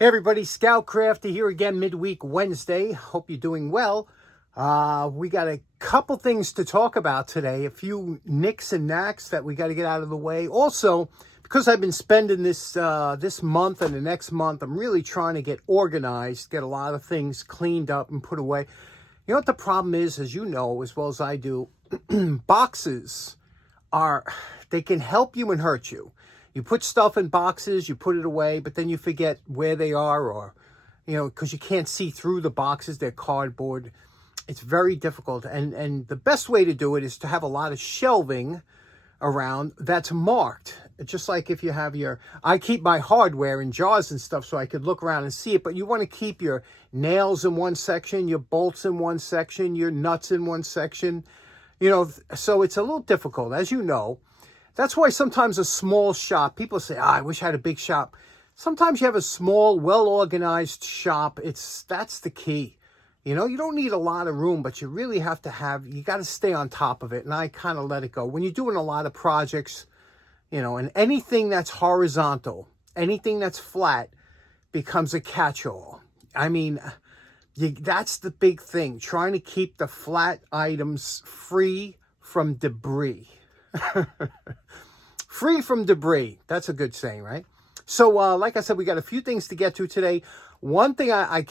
Hey everybody, Scout Crafter here again, midweek Wednesday. Hope you're doing well. We got a couple things to talk about today, a few nicks and knacks that we got to get out of the way. Also, because I've been spending this month and the next month, I'm really trying to get organized, get a lot of things cleaned up and put away. You know what the problem is, as you know, as well as I do, boxes they can help you and hurt you. You put stuff in boxes, you put it away, but then you forget where they are, or, because you can't see through the boxes, they're cardboard. It's very difficult. And the best way to do it is to have a lot of shelving around that's marked. It's just like if you have I keep my hardware in jars and stuff so I could look around and see it, but you want to keep your nails in one section, your bolts in one section, your nuts in one section, so it's a little difficult, as you know. That's why sometimes a small shop, people say, I wish I had a big shop. Sometimes you have a small, well-organized shop. That's the key. You don't need a lot of room, but you really have to you got to stay on top of it. And I kind of let it go. When you're doing a lot of projects, and anything that's horizontal, anything that's flat becomes a catch-all. I mean, that's the big thing, trying to keep the flat items free from debris. Free from debris. That's a good saying, right? So, like I said, we got a few things to get to today. One thing I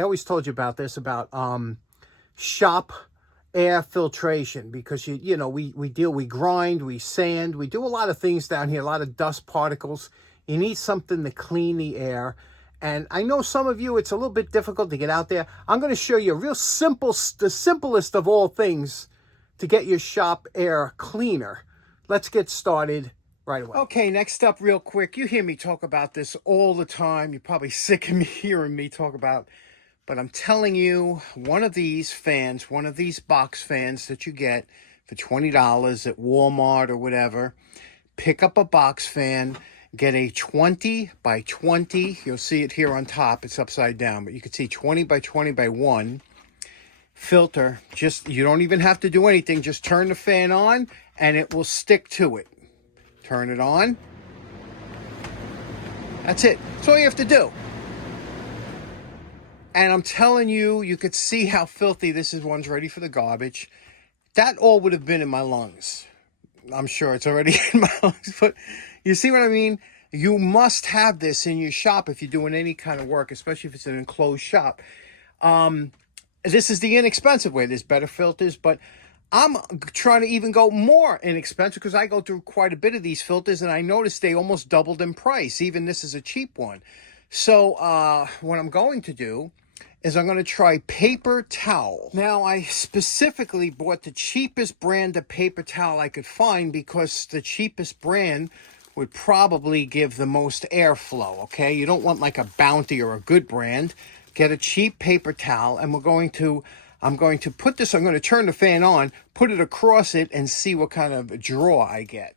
always told you about this, about shop air filtration, because we grind, we sand, we do a lot of things down here, a lot of dust particles. You need something to clean the air. And I know some of you, it's a little bit difficult to get out there. I'm going to show you the simplest of all things to get your shop air cleaner. Let's get started right away. Okay, next up real quick. You hear me talk about this all the time. You're probably sick of me hearing me talk about, but I'm telling you, one of these fans, one of these box fans that you get for $20 at Walmart or whatever, pick up a box fan, get a 20 by 20. You'll see it here on top. It's upside down, but you can see 20 by 20 by 1. Filter. You don't even have to do anything. Just turn the fan on and it will stick to it. Turn it on. That's it. That's all you have to do. And I'm telling you, you could see how filthy this is. One's ready for the garbage. That all would have been in my lungs. I'm sure it's already in my lungs, but you see what I mean? You must have this in your shop if you're doing any kind of work, especially if it's an enclosed shop. This is the inexpensive way. There's better filters, but I'm trying to even go more inexpensive because I go through quite a bit of these filters, and I noticed they almost doubled in price. Even this is a cheap one. So what I'm going to do is I'm going to try paper towel. Now, I specifically bought the cheapest brand of paper towel I could find because the cheapest brand would probably give the most airflow, okay? You don't want like a Bounty or a Good brand. Get a cheap paper towel, and I'm going to put this, I'm going to turn the fan on, put it across it, and see what kind of draw I get.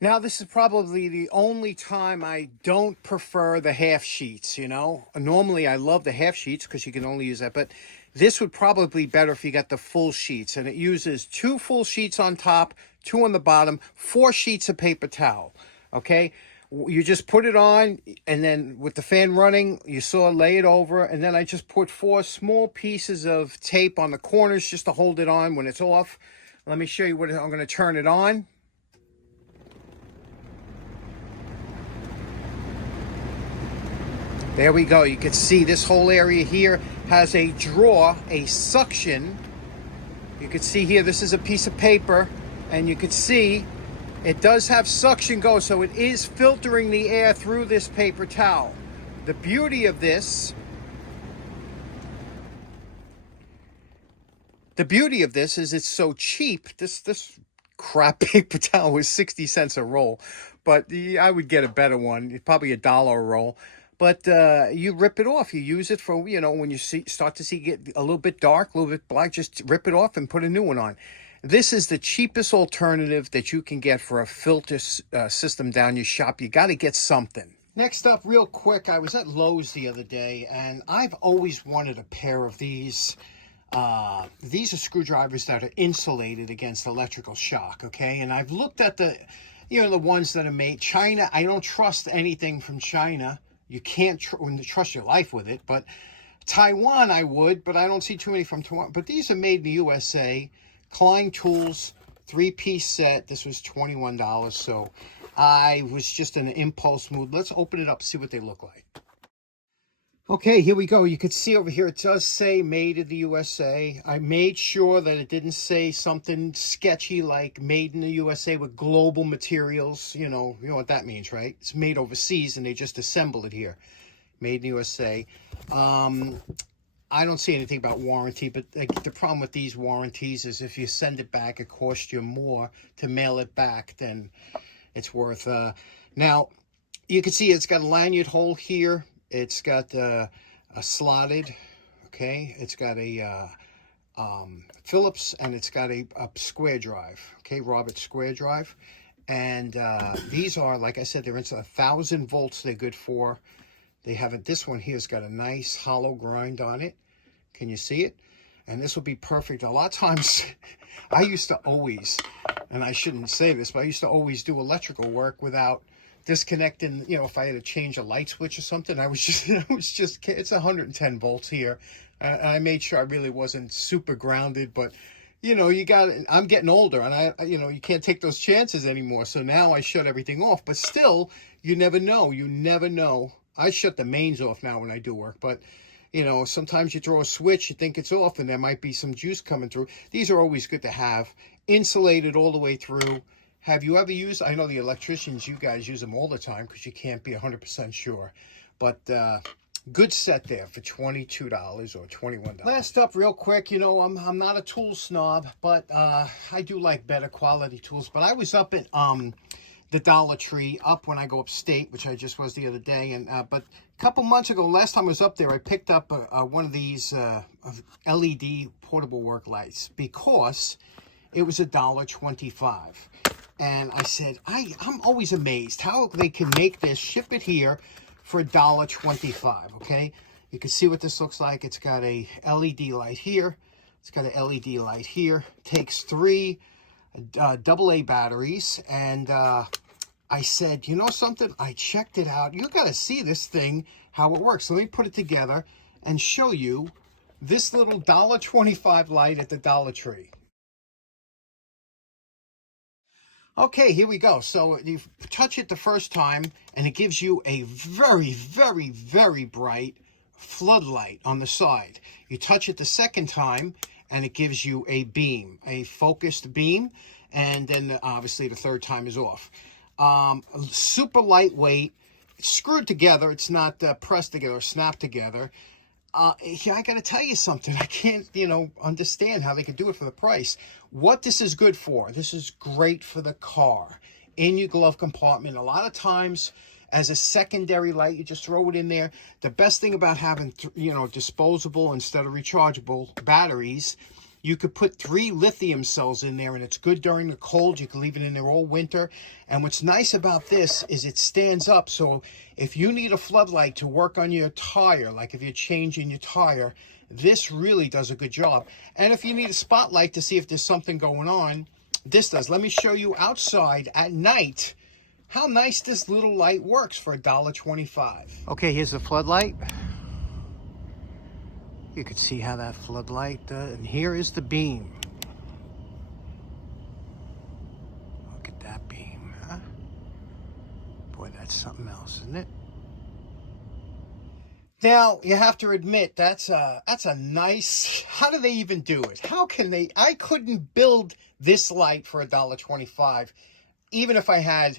Now, this is probably the only time I don't prefer the half sheets, Normally, I love the half sheets because you can only use that, but this would probably be better if you got the full sheets, and it uses 2 full sheets on top, 2 on the bottom, 4 sheets of paper towel, okay? You just put it on, and then with the fan running, lay it over, and then I just put 4 small pieces of tape on the corners just to hold it on when it's off. Let me show you what I'm going to turn it on. There we go. You can see this whole area here has a draw, a suction. You can see here, this is a piece of paper, and you can see it does have suction go, so it is filtering the air through this paper towel. The beauty of this is it's so cheap. This crap paper towel was 60 cents a roll, but I would get a better one, probably $1 a roll. But you rip it off. You use it for, when you start to see get a little bit dark, a little bit black, just rip it off and put a new one on. This is the cheapest alternative that you can get for a filter system down your shop. You got to get something. Next up, real quick, I was at Lowe's the other day, and I've always wanted a pair of these. These are screwdrivers that are insulated against electrical shock, okay? And I've looked at the ones that are made. China, I don't trust anything from China. you can't trust your life with it. But Taiwan, I would, but I don't see too many from Taiwan. But these are made in the USA. Klein tools, 3-piece set. This was $21, so I was just in an impulse mood. Let's open it up, see what they look like. Okay, here we go. You can see over here, it does say made in the USA. I made sure that it didn't say something sketchy like made in the USA with global materials. You know what that means, right? It's made overseas and they just assemble it here. Made in the USA. I don't see anything about warranty, but the problem with these warranties is if you send it back, it costs you more to mail it back than it's worth. Now, you can see it's got a lanyard hole here. It's got a slotted, okay? It's got a Phillips, and it's got a square drive, okay? Robert square drive. And these are, like I said, they're into 1,000 volts they're good for. They haven't, this one here's got a nice hollow grind on it. Can you see it? And this will be perfect. A lot of times, I used to always, and I shouldn't say this, but I used to always do electrical work without disconnecting, if I had to change a light switch or something. It's 110 volts here. I made sure I really wasn't super grounded, but I'm getting older, and you can't take those chances anymore. So now I shut everything off, but still, you never know. I shut the mains off now when I do work, but sometimes you throw a switch, you think it's off, and there might be some juice coming through. These are always good to have. Insulated all the way through. Have you ever used, I know the electricians, you guys use them all the time because you can't be 100% sure. But good set there for $22 or $21. Last up real quick, I'm not a tool snob, but I do like better quality tools. But I was up at the Dollar Tree, up when I go upstate, which I just was the other day. And but a couple months ago, last time I was up there, I picked up one of these LED portable work lights because it was $1.25. And I said, I'm always amazed how they can make this, ship it here for $1.25, okay? You can see what this looks like. It's got a LED light here. It's got an LED light here. Takes 3 AA batteries. And I said, you know something? I checked it out. You got to see this thing, how it works. So let me put it together and show you this little $1.25 light at the Dollar Tree. Okay, here we go. So you touch it the first time, and it gives you a very, very, very bright floodlight on the side. You touch it the second time, and it gives you a beam, a focused beam, and then obviously the third time is off. Super lightweight. It's screwed together. It's not pressed together or snapped together. Yeah, I got to tell you something. I can't, understand how they could do it for the price. What this is good for, this is great for the car, in your glove compartment. A lot of times, as a secondary light, you just throw it in there. The best thing about having, disposable instead of rechargeable batteries, you could put 3 lithium cells in there, and it's good during the cold. You can leave it in there all winter. And what's nice about this is it stands up. So if you need a floodlight to work on your tire, like if you're changing your tire, this really does a good job. And if you need a spotlight to see if there's something going on, this does. Let me show you outside at night how nice this little light works for $1.25. Okay, here's the floodlight. You can see how that floodlight, and here is the beam. Look at that beam, huh? Boy, that's something else, isn't it? Now, you have to admit, that's a nice, how do they even do it? How can they, I couldn't build this light for $1.25, even if I had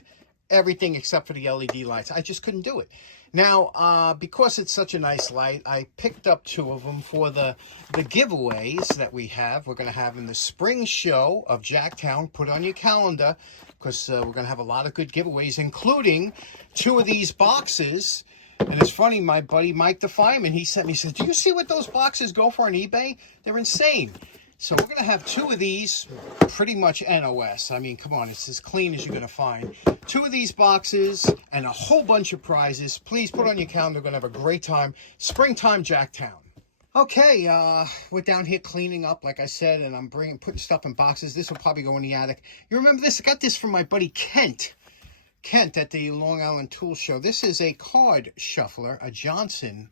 everything except for the LED lights. I just couldn't do it. Now, because it's such a nice light, I picked up 2 of them for the giveaways that we have. We're going to have in the spring show of Jacktown. Put on your calendar, because we're going to have a lot of good giveaways, including 2 of these boxes. And it's funny, my buddy Mike the Fireman, he sent me, he said, do you see what those boxes go for on eBay? They're insane. So we're going to have 2 of these, pretty much NOS. I mean, come on, it's as clean as you're going to find. 2 of these boxes and a whole bunch of prizes. Please put on your calendar. We're going to have a great time. Springtime Jacktown. Okay, we're down here cleaning up, like I said, and I'm putting stuff in boxes. This will probably go in the attic. You remember this? I got this from my buddy Kent. Kent at the Long Island Tool Show. This is a card shuffler, a Johnson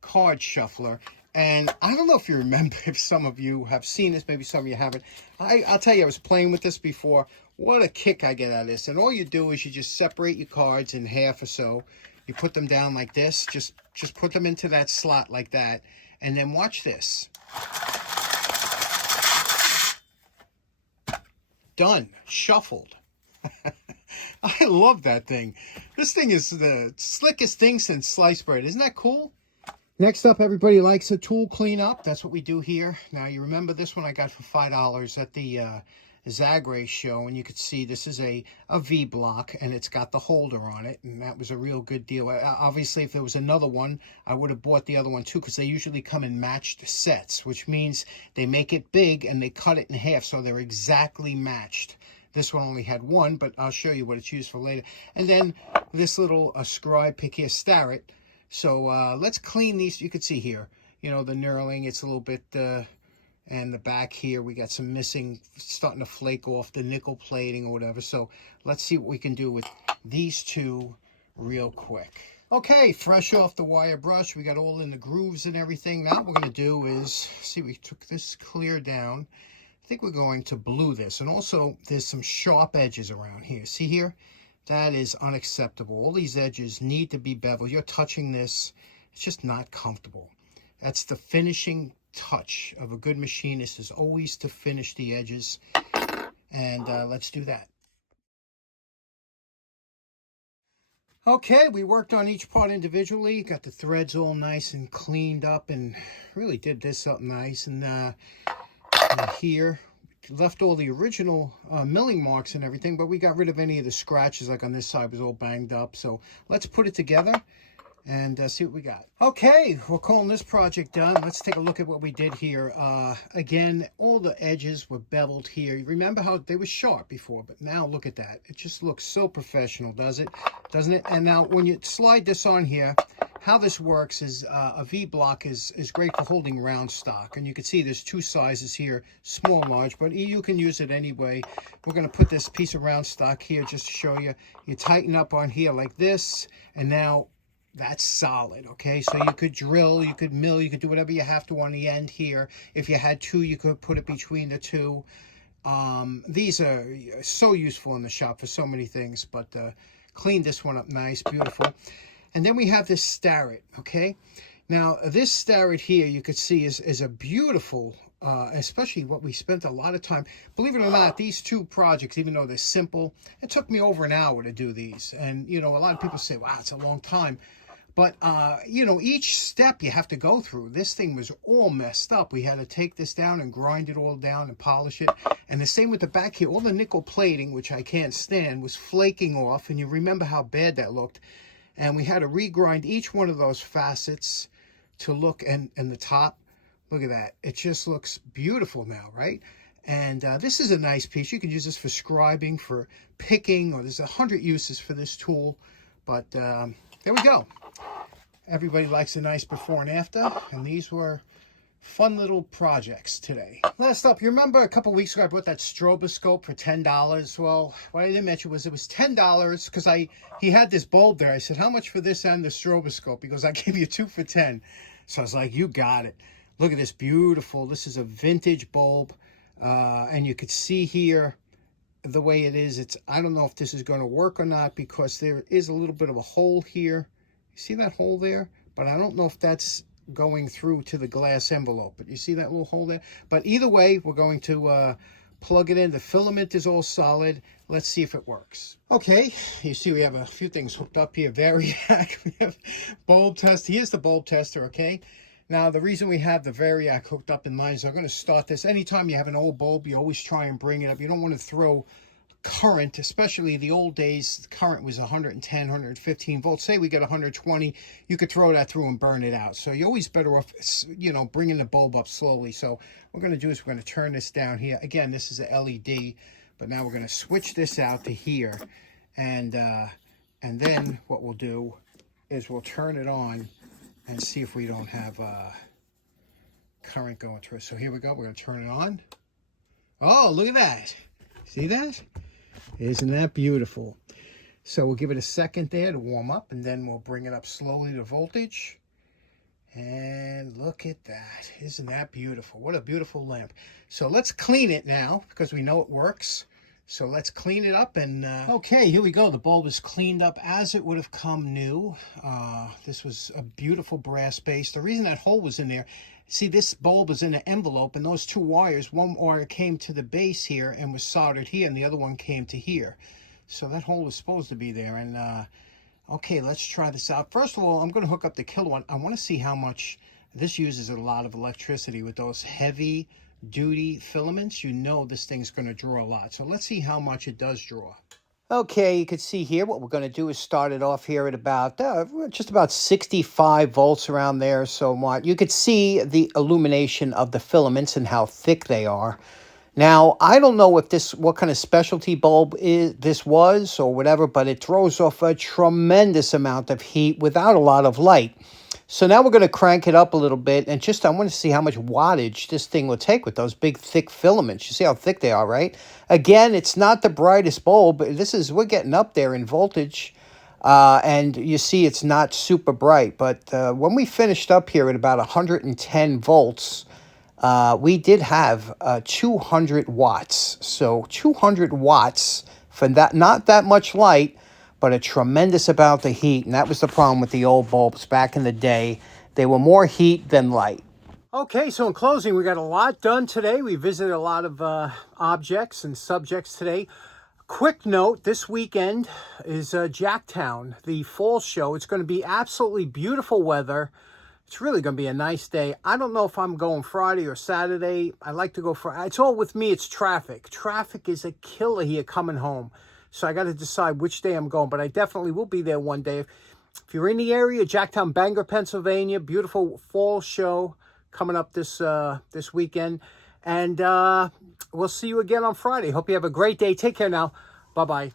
card shuffler. And I don't know if you remember, if some of you have seen this, maybe some of you haven't. I'll tell you, I was playing with this before. What a kick I get out of this. And all you do is you just separate your cards in half or so. You put them down like this. Just put them into that slot like that. And then watch this. Done. Shuffled. I love that thing. This thing is the slickest thing since sliced bread. Isn't that cool? Next up, everybody likes a tool cleanup. That's what we do here. Now, you remember this one I got for $5 at the Zagre show, and you could see this is a V-block, and it's got the holder on it, and that was a real good deal. Obviously, if there was another one, I would have bought the other one too, because they usually come in matched sets, which means they make it big and they cut it in half, so they're exactly matched. This one only had one, but I'll show you what it's used for later. And then this little scribe pick here, Starrett. So let's clean these. You can see here, you know, the knurling, it's a little bit, and the back here, we got some missing, starting to flake off the nickel plating or whatever. So let's see what we can do with these two real quick. Okay, fresh off the wire brush. We got all in the grooves and everything. Now what we're going to do is, see, we took this clear down. I think we're going to blue this. And also, there's some sharp edges around here. See here? That is unacceptable. All these edges need to be beveled. You're touching this. It's just not comfortable. That's the finishing touch of a good machinist, is always to finish the edges. And let's do that. Okay, we worked on each part individually. Got the threads all nice and cleaned up and really did this up nice. And here, left all the original milling marks and everything, but we got rid of any of the scratches. Like on this side was all banged up. So let's put it together and see what we got. Okay, we're calling this project done. Let's take a look at what we did here. Again, all the edges were beveled here. You remember how they were sharp before, but now look at that. It just looks so professional, doesn't it? And now when you slide this on here, how this works is a V-block is great for holding round stock. And you can see there's two sizes here, small and large, but you can use it anyway. We're going to put this piece of round stock here just to show you. You tighten up on here like this, and now that's solid, okay? So you could drill, you could mill, you could do whatever you have to on the end here. If you had two, you could put it between the two. These are so useful in the shop for so many things, but cleaned this one up nice, beautiful. And then we have this Starrett, okay? Now, this Starrett here, you could see is a beautiful, especially what we spent a lot of time. Believe it or not, these two projects, even though they're simple, it took me over an hour to do these. And, you know, a lot of people say, wow, it's a long time. But, you know, each step you have to go through. This thing was all messed up. We had to take this down and grind it all down and polish it. And the same with the back here. All the nickel plating, which I can't stand, was flaking off. And you remember how bad that looked. And we had to regrind each one of those facets to look, and the top, look at that. It just looks beautiful now, right? And this is a nice piece. You can use this for scribing, for picking, or there's 100 uses for this tool. But there we go. Everybody likes a nice before and after. And these were fun little projects today. Last up, you remember a couple weeks ago I bought that stroboscope for $10. Well, what I didn't mention was it was $10 because he had this bulb there. I said, how much for this and the stroboscope? He goes, I give you 2 for 10. So I was like, you got it. Look at this, beautiful. This is a vintage bulb. And you could see here the way it is. I don't know if this is going to work or not because there is a little bit of a hole here. You see that hole there? But I don't know if that's going through to the glass envelope, but you see that little hole there? But either way, we're going to plug it in. The filament is all solid. Let's see if it works. Okay, you see we have a few things hooked up here. Variac, we have bulb test. Here's the bulb tester, okay? Now, the reason we have the Variac hooked up in line is I'm going to start this. Anytime you have an old bulb, you always try and bring it up. You don't want to throw current, especially the old days. The current was 110, 115 volts. Say we get 120, you could throw that through and burn it out. So you're always better off, you know, bringing the bulb up slowly. So what we're going to do is we're going to turn this down here. Again, this is a LED, but now we're going to switch this out to here. And then what we'll do is we'll turn it on and see if we don't have current going through. So here we go. We're going to turn it on. Oh, look at that. See that? Isn't that beautiful? So we'll give it a second there to warm up, and then we'll bring it up slowly to voltage. And look at that. Isn't that beautiful? What a beautiful lamp. So let's clean it now because we know it works. So let's clean it up and... Okay, here we go. The bulb is cleaned up as it would have come new. This was a beautiful brass base. The reason that hole was in there, see, this bulb was in an envelope, and those two wires, one wire came to the base here and was soldered here, and the other one came to here. So that hole was supposed to be there. And okay, let's try this out. First of all, I'm going to hook up the kilowatt. I want to see how much this uses. A lot of electricity with those heavy duty filaments. You know this thing's going to draw a lot. So let's see how much it does draw. Okay, you can see here what we're going to do is start it off here at about just about 65 volts around there. So you could see the illumination of the filaments and how thick they are. Now, I don't know if what kind of specialty bulb this was or whatever, but it throws off a tremendous amount of heat without a lot of light. So now we're going to crank it up a little bit, and I want to see how much wattage this thing will take with those big, thick filaments. You see how thick they are, right? Again, it's not the brightest bulb, but we're getting up there in voltage, and you see it's not super bright. But when we finished up here at about 110 volts, we did have 200 watts. So 200 watts for that, not that much light, but a tremendous amount of heat. And that was the problem with the old bulbs back in the day. They were more heat than light. Okay, so in closing, we got a lot done today. We visited a lot of objects and subjects today. Quick note, this weekend is Jacktown, the fall show. It's going to be absolutely beautiful weather. It's really going to be a nice day. I don't know if I'm going Friday or Saturday. I like to go Friday. It's all with me. It's traffic. Traffic is a killer here coming home. So I got to decide which day I'm going. But I definitely will be there one day. If you're in the area, Jacktown, Bangor, Pennsylvania, beautiful fall show coming up this weekend. And we'll see you again on Friday. Hope you have a great day. Take care now. Bye-bye.